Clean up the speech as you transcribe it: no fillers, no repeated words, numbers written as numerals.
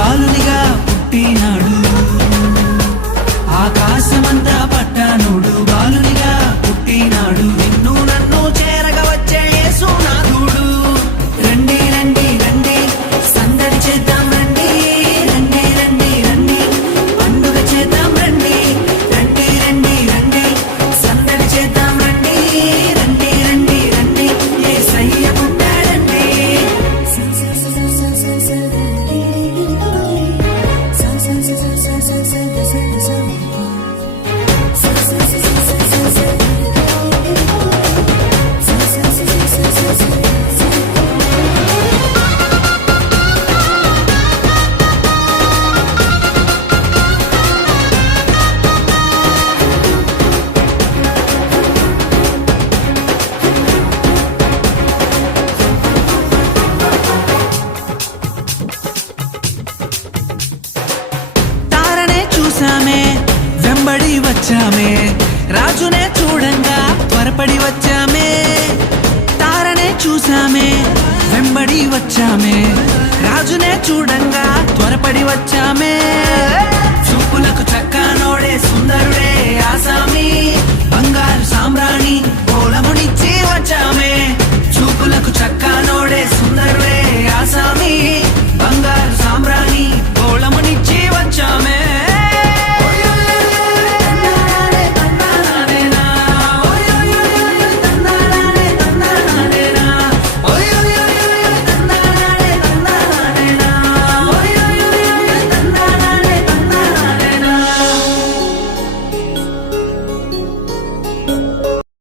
బాలునిగా పుట్టినాడు ఆకాశమంతా పట్టానుడు బాలునిగా పుట్టినాడు నిన్ను నన్ను చేరగా వచ్చే యేసునాథుడు రండి రండి రండి సందడి చేద్దాం రండి రండి రండి రండి పండుగ చేద్దాం రండి రండి రండి రండి సందడి చేద్దాం రండి రండి రండి రండి యేసయ్య పుట్టాడండి తారనే చూసామే వెంబడి వచ్చామే రాజునే చూడంగా త్వరపడి వచ్చామే తారనే చూసామే వెంబడి వచ్చామే రాజునే చూడంగా త్వరపడి వచ్చామే చూపులకు చక్కనోడే సుందరుడే ఆశా